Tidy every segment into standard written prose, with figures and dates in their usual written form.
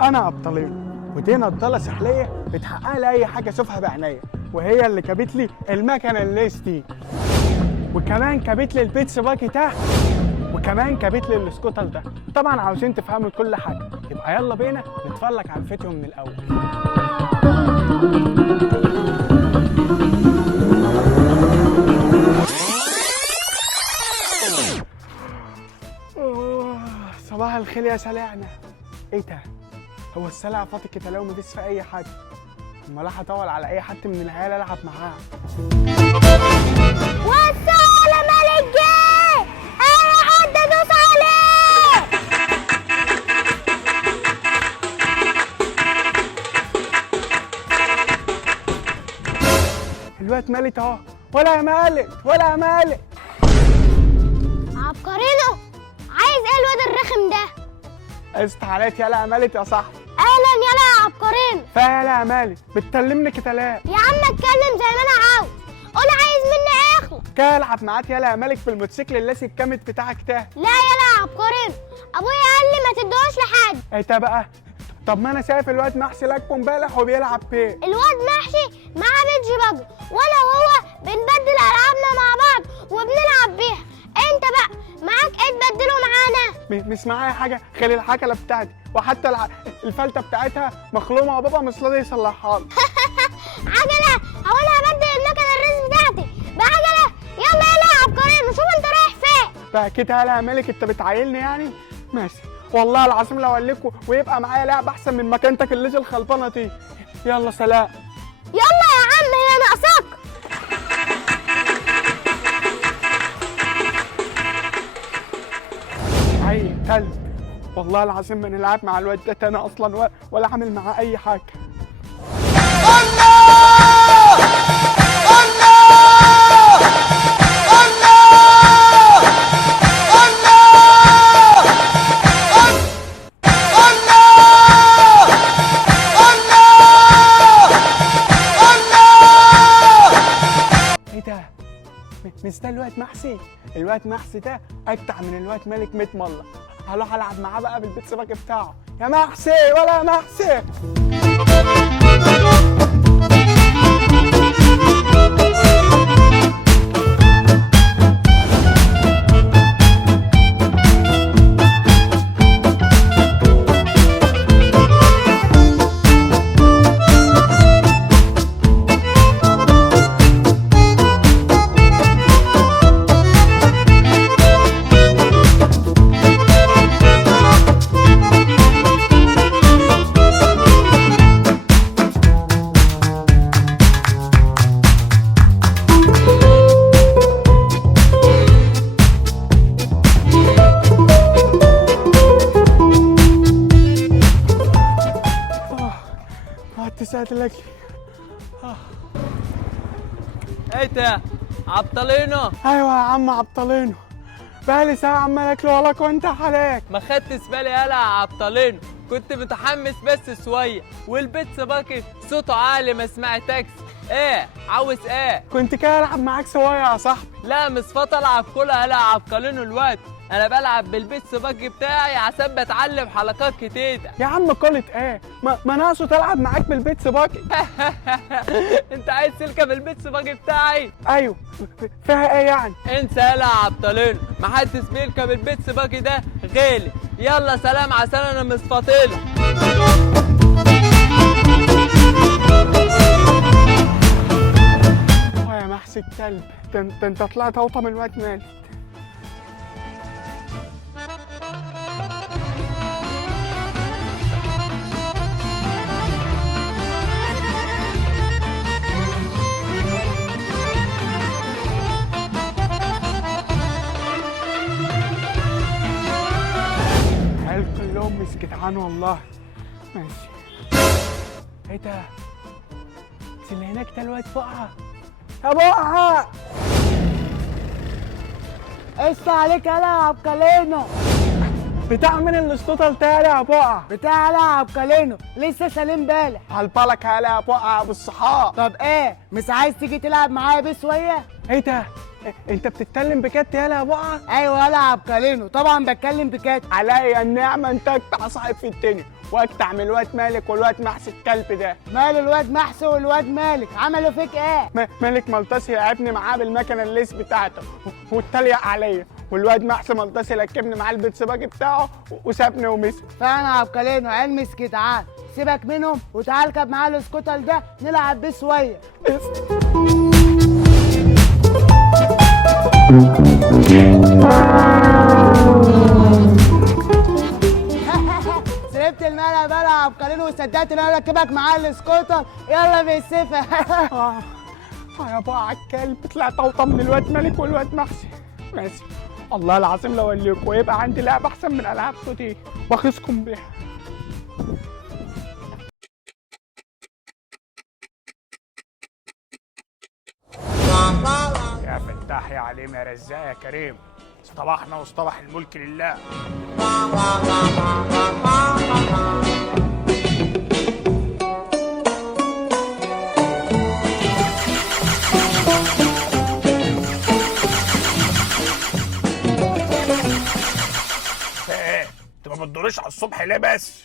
انا عبطلين، ودي نضاره سحليه بتحقق لي اي حاجه اشوفها بعينيا، وهي اللي جابت لي المكنه الليس دي، وكمان جابت لي البيتس باجي ده، وكمان جابت لي السكوتر ده. طبعا عاوزين تفهموا كل حاجه، يبقى يلا بينا نتفرج على الفيديو من الاول. صباح الخير يا سلاعنا. ايه ده؟ هو السلع فاضي كده لو مديس في اي حد؟ امال راح ادور على اي حد من العيال العب معاه. والسلام ملك جه، اي حد ادوس عليه. الواد مالت اهو. ولا يا مالت ولا يا مالت. عبقرينو، عايز ايه الواد الرخم ده؟ قست عليك يلا يا مالت يا صاحبي. اهلا يلا يا عبقرينو. فيلا يا مالت بتكلمني كده ليه؟ يا عم اتكلم زي ما انا عاوز، قول عايز مني ايه اخلص. كده العب معاك يلا يا مالك في الموتوسيكل اللاسي الكامت بتاعك ده. لا يلا يا عبقرينو، ابويا قال لي ما تدوش لحد. ايه بقى؟ طب ما انا شايف الواد محسي لكم امبارح وبيلعب بيه. الواد محشي معاه بيتجي باجو، وانا وهو بنبدل العابنا مع بعض وبنلعب بيها. انت بقى معاك ايه تبدله معانا؟ مش معايا حاجه غير الحكله بتاعتي، وحتى الفلته بتاعتها مخلومه وبابا مش راضي يصلحها لي. عجله؟ هو انا هبدل المكنه الريس بتاعتي بعجله؟ يلا يلا يا عبقرينو، شوف انت رايح فين. بقى كده يلا يا مالك انت بتعايلني يعني؟ ماشي والله العظيم لو اقول ويبقى معايا لعبه احسن من مكانتك اللي الخلبانه دي. يلا سلام. يلا يا عم هي ناقصاك. عيل كلب، والله العظيم ما نلعب مع الواد ده تاني اصلا ولا عامل معاه اي حاجه. ايه ده؟ مش ده الواد محسي؟ الواد محسي ده اجدع من الواد مالك 100 مره. هروح العب معاه بقى بالبيتس باجي بتاعه. يا محسي ولا يا محسي. تساعد لك. ايه عبطلينو؟ ايوه يا عم عبطلينو، بقالي ساعه عمال اكل ولا كنت عليك. ما خدتش بالي يالا يا عبطلينو، كنت متحمس بس شويه والبيتس باكي صوته عالي ما سمعتكش. ايه عاوز ايه؟ كنت كده العب معاك شويه يا صاحبي. لا مش فاضي العب كلها يالا يا عبقلينو الوقت، انا بلعب بالبيتس باكي بتاعي عشان بتعلم حلقات كتيره. يا عم قلت ايه؟ ما انا اقصد العب معاك بالبيتس باجي. انت عايز سلكه بالبيتس باكي بتاعي؟ ايوه فيها ايه يعني؟ انسى يالا يا عبطلينو، محدش بيركب البيتس باكي ده غالي. يلا سلام عشان انا مش فاضيلك. يا محسي الكلب، ده انت طلعت اوطى من الواد مالك. العيال كلهم مش جدعان والله. ماشي. ايه ده؟ بس اللي هناك ده الواد بقعه. يا بقعه! قشطة عليك يالا يا عبقلينو. بتاع مين الاسطوطه التاني يا بقعه؟ بتاع يالا يا عبقلينو، لسه سليم بالك. هلبلك يالا يا بقعه ابو الصحاب. طب ايه، مش عايز تيجي تلعب معايا بيه شوية؟ ايه ده؟ انت بتتكلم بجد يالا يا بقى؟ ايوه يلا يا عبقلينو، طبعا بتكلم بجد. عليا النعمه، انت اجدع صاحب في الدنيا، واجدع من الواد مالك والواد محسن الكلب ده. مال الواد محسن والواد مالك عملوا فيك ايه؟ مالك ملطسي لعبني معاه بالمكنه الليس بتاعته واتريق عليا، والواد محسن ملطسي ركبني معاه البيتس باجي بتاعه وسابني ومسك. فانا يا عبقلينو علمس جدعان، سيبك منهم وتعال اركب معايا السكوتر ده نلعب بيه شويه. سربت الملعب بقى يا عبقلينو وصدقت ان انا اركبك معايا السكوتر. يلا بالسفه. يا بقى الكلب طلع طوطه من الواد مالك والواد محسن. ماشي، الله العظيم لو اوليكم ويبقى عندي لعبه احسن من العابكم دي واخذكم بيها. يا فتاح يا عليم يا رزاق يا كريم، اصطبحنا واصطبح الملك لله. ايه انت ما بتدوريش على الصبح ليه بس؟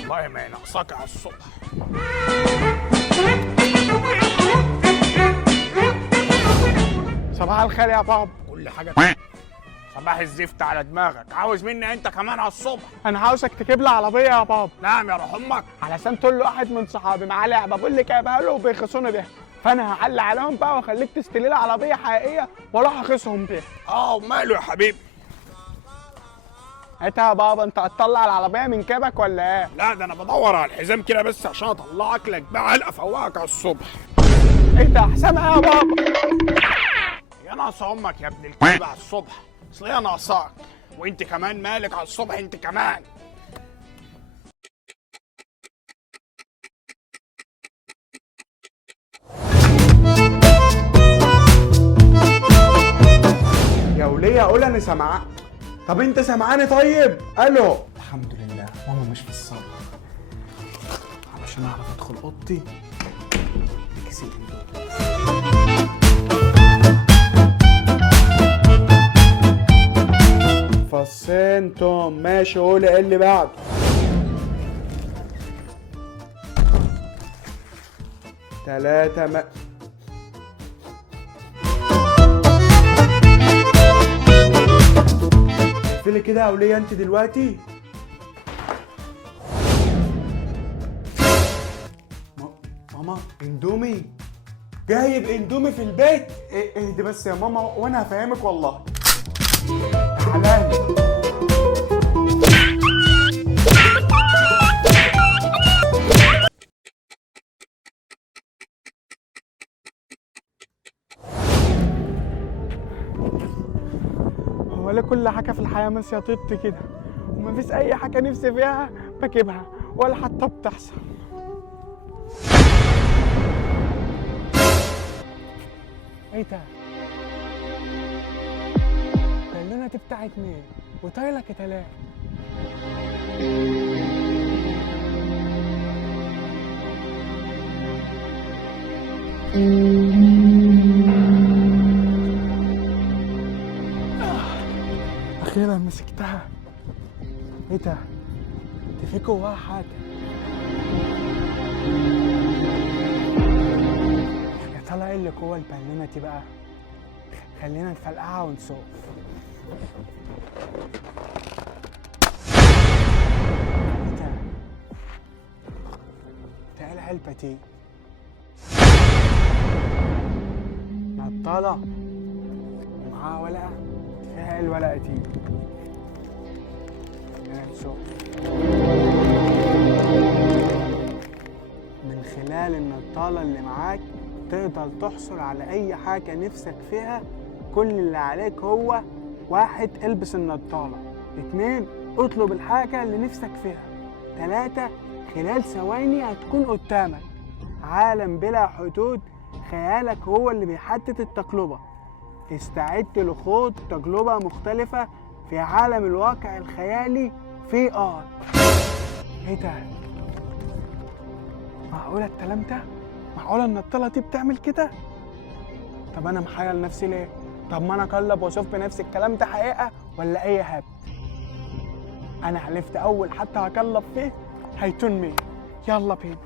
والله ما ينقصك على الصبح. صباح الخير يا بابا. كل حاجه صباح الزفت على دماغك، عاوز مني انت كمان على الصبح؟ انا عاوزك تجيب لي عربيه يا بابا. نعم يا روح امك. علشان تقول له واحد من صحابي معاه لعبه بقول لك جايبها له وبيخصوني بيها، فانا هحل عليهم بقى واخليك تستلي لي عربيه حقيقيه واروح اخصهم بيها. وماله يا حبيبي؟ انت يا بابا انت هتطلع العربيه من كابك ولا ايه؟ لا ده انا بدور على الحزام كده بس عشان اطلعك لك بقى علقه افوقك على الصبح. انت حسام ايه يا بابا؟ يا ناقص امك يا ابن الكلب على الصبح، اصل هي ناقصاك، وانت كمان مالك على الصبح انت كمان. يا وليه اقول انا سامعاك. طب انت سامعاني طيب؟ الو. الحمد لله ماما مش في الصاله، علشان اعرف ادخل اوضتي كسيت دول. فصين توم ماشي، قول ايه اللي بعده؟ تلاتة اقفلي كده يا وليه انت دلوقتي. ماما اندومي، جايب اندومي في البيت؟ اهدي بس يا ماما وانا هفهمك والله. تعالى هو ليه كل حاجه في الحياه ماشيه طط كده ومفيش اي حاجه نفسي فيها بجيبها ولا حتى بتحصل؟ ايه ده؟ بالونه دي بتاعت مين؟ وطايله كتلات. اخيرا مسكتها. ايه ده؟ دي في جواها حاجه. يا ترى ايه اللي جوه البالونه دي بقى؟ خلينا نفلقعها ونشوف. ايه ده؟ ده ايه العلبه دي؟ نضاره ومعاها ورقه. فيها ايه الورقه دي؟ خلينا نشوف. من خلال النضاره اللي معاك تقدر تحصل على اي حاجه نفسك فيها. كل اللي عليك هو 1 البس النضاره، 2 اطلب الحاجه اللي نفسك فيها، 3 خلال ثواني هتكون قدامك. عالم بلا حدود، خيالك هو اللي بيحدد التجربه. استعد لخوض تجربه مختلفه في عالم الواقع الخيالي VR. ايه ده؟ معقوله الكلام ده؟ معقوله النطاله دي بتعمل كده؟ طب انا محير نفسي ليه؟ طب ما انا اقلب واشوف بنفسي الكلام ده حقيقه ولا اي هبد. انا حلفت اول حتى هقلب فيه هيكون مين. يلا بينا.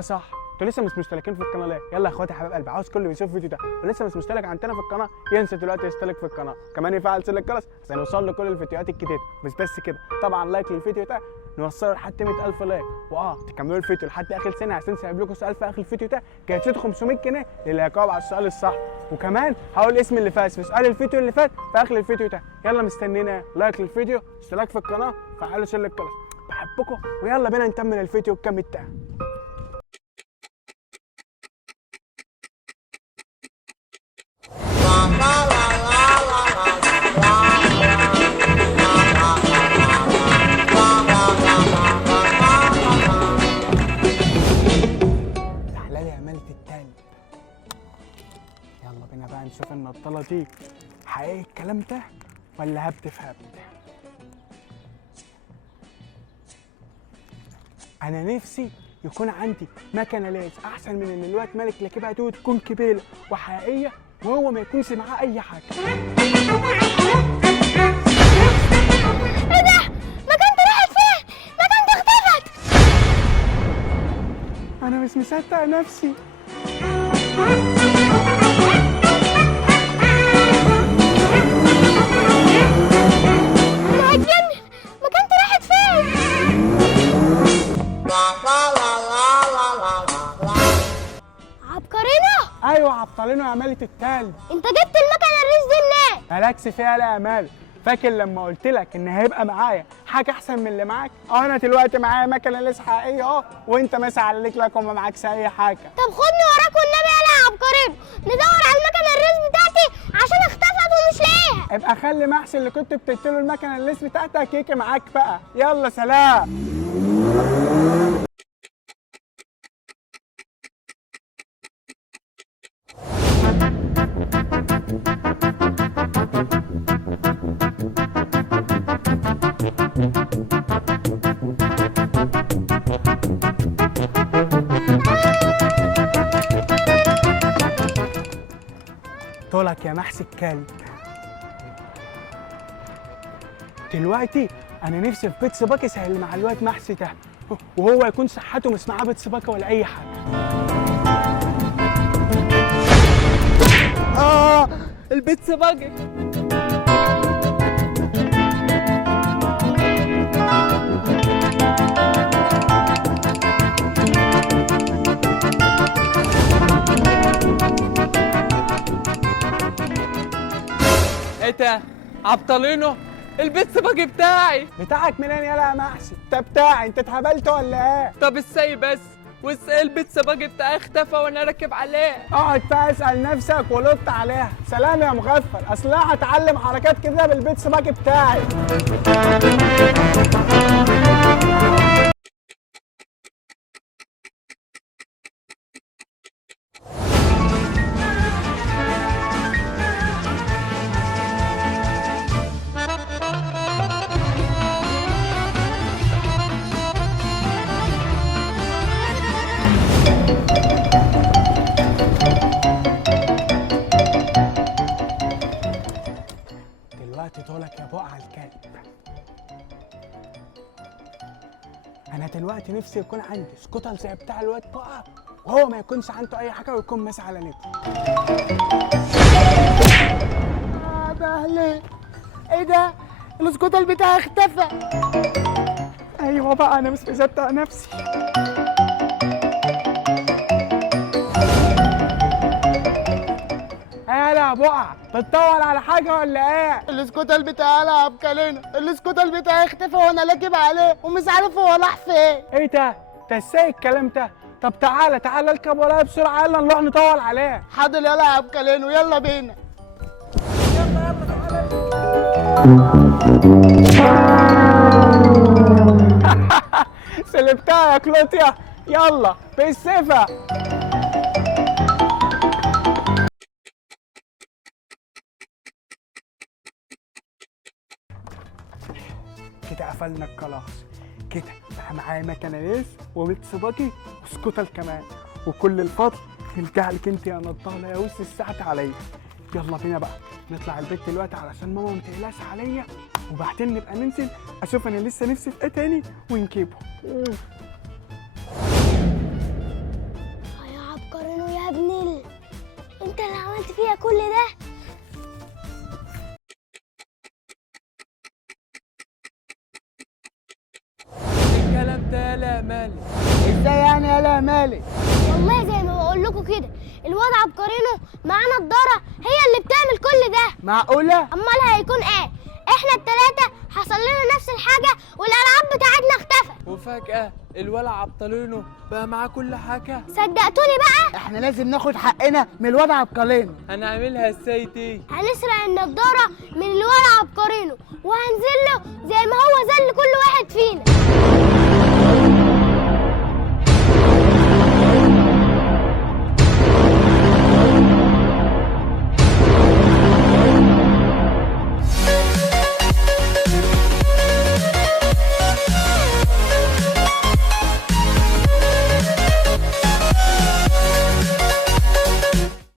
صح، انتوا لسه مش مشتركين في القناه ليه؟ يلا يا اخواتي حبايب قلبي، عاوز كل اللي يشوف الفيديو ده ولسه مش مشترك عندنا في القناه ينسى دلوقتي يشترك في القناه، كمان يفعل زر الجرس عشان يوصل له كل الفيديوهات الجديده. مش بس كده، طبعا لايك للفيديو ده نوصله لحد 100,000 لايك، تكملوا الفيديو لحد اخر ثانيه عشان سايب لكم سؤال في اخر الفيديو ده جايزته 500 جنيه للي هيجاوب على السؤال الصح، وكمان هقول اسم اللي فاز في سؤال الفيديو اللي فات في اخر الفيديو ده. يلا مستنينا لايك للفيديو، اشتراك في القناه، فعلوا زر الجرس. بحبكم ويلا بينا نكمل الفيديو الكام بتاعنا. تحلالي يا ملك التلج. يلا بينا بقى نشوف النطاله دي حقيقي الكلام ده ولا هبد في هبد. انا نفسي يكون عندي مكنه ليز احسن من ان الواد ملك راكبها دي تكون كبيره وحقيقيه وهو ما يكونش معاه اي حاجه. ايه ده؟ مكانتي راحت فين؟ مكانتي اختفت. انا مش مصدق نفسي. انا هتجنن، مكانتي راحت فين؟ عبقرينا؟ ايوه عبطلينه يا ملك التلج. انت جبت المكنه الريس دي منين؟ مالكش فيها لا يا مالك. فاكر لما قلت لك ان هيبقى معايا حاجه احسن من اللي معاك؟ انا دلوقتي معايا مكنه لسه حقيقيه وانت مسا عليك لك وما معاكش اي حاجه. طب خدني وراك والنبي يا عبقرينا ندور على المكنه الريس بتاعتي عشان اختفت ومش لاقيها. ابقى خلي محسن اللي كنت بتديله المكنه الليس بتاعتك يجي معاك بقى. يلا سلام. طولك يا محسن الكلب. دلوقتي انا نفسي في بيتس باكي اللي مع الواد محسي ده، وهو يكون صحته مش معاه بيتس باكي ولا اي حاجه. البيتزا باجي. ايه ده؟ عبطلينه؟ البيتزا باجي بتاعي. بتاعك منين يالا يا محسي؟ ده بتاعي، انت اتهبلت ولا ايه؟ طب ازاي بس؟ البيتزا باجي بتاعي اختفى وانا راكب عليه. اقعد بقى اسال نفسك ولط عليها. سلام يا مغفل، اصل انا هتعلم حركات كده بالبيتس باجي بتاعي. دلوقتي طولك يا بقع الكلب. انا دلوقتي نفسي يكون عندي سكوتر زي بتاع الواد بقع وهو ما يكونش عنده اي حاجه ويكون ماسك على نفسه. بهلي ايه ده؟ السكوتر بتاعي اختفى. ايوه بقى انا مش مصدق نفسي. يا بقع بتدور على حاجه ولا ايه؟ السكوتر بتاعي يا عبقرينا، السكوتر بتاعي اختفى وانا راكب عليه ومش عارف هو راح فين. ايه ده ازاي الكلام ده؟ طب تعالى اركب ورايا بسرعه، يلا نروح ندور عليه. حاضر يلا يا عبقرينا ويلا بينا. سلبتها يا كلوتيا. يلا بالسيفه. كده قفلنا الكلاس. كده بقى معايا مكنه ليس وبيتس باجي وسكوتر كمان، وكل الفضل يرجع لك انت يا نضاله يا وسط الساعه عليا. يلا بينا بقى نطلع البيت دلوقتي علشان ماما ما تقلقش عليا، وبعدين نبقى ننزل اشوف انا لسه نفسي في ايه تاني ونجيبه. يا عبقرينو يا ابني، انت اللي عملت فيها كل ده. الكلام ده لا مالي. ازاي يعني يالا مالك؟ والله زي ما بقول لكم كده، الواد عبقرينو معانا الدارة هي اللي بتعمل كل ده. معقولة؟ امال هيكون ايه؟ احنا التلاتة حصل لنا نفس الحاجة والالعاب بتاعتنا اختفت. وفجأة الولع عبطلينه بقى معاه كل حاجة. صدقتوني بقى؟ احنا لازم ناخد حقنا من الواد عبقرينو. هنعملها ازاي دي؟ هنسرق النضارة من الولع عبقرينو وهنزله زي ما هو زل كل واحد فينا.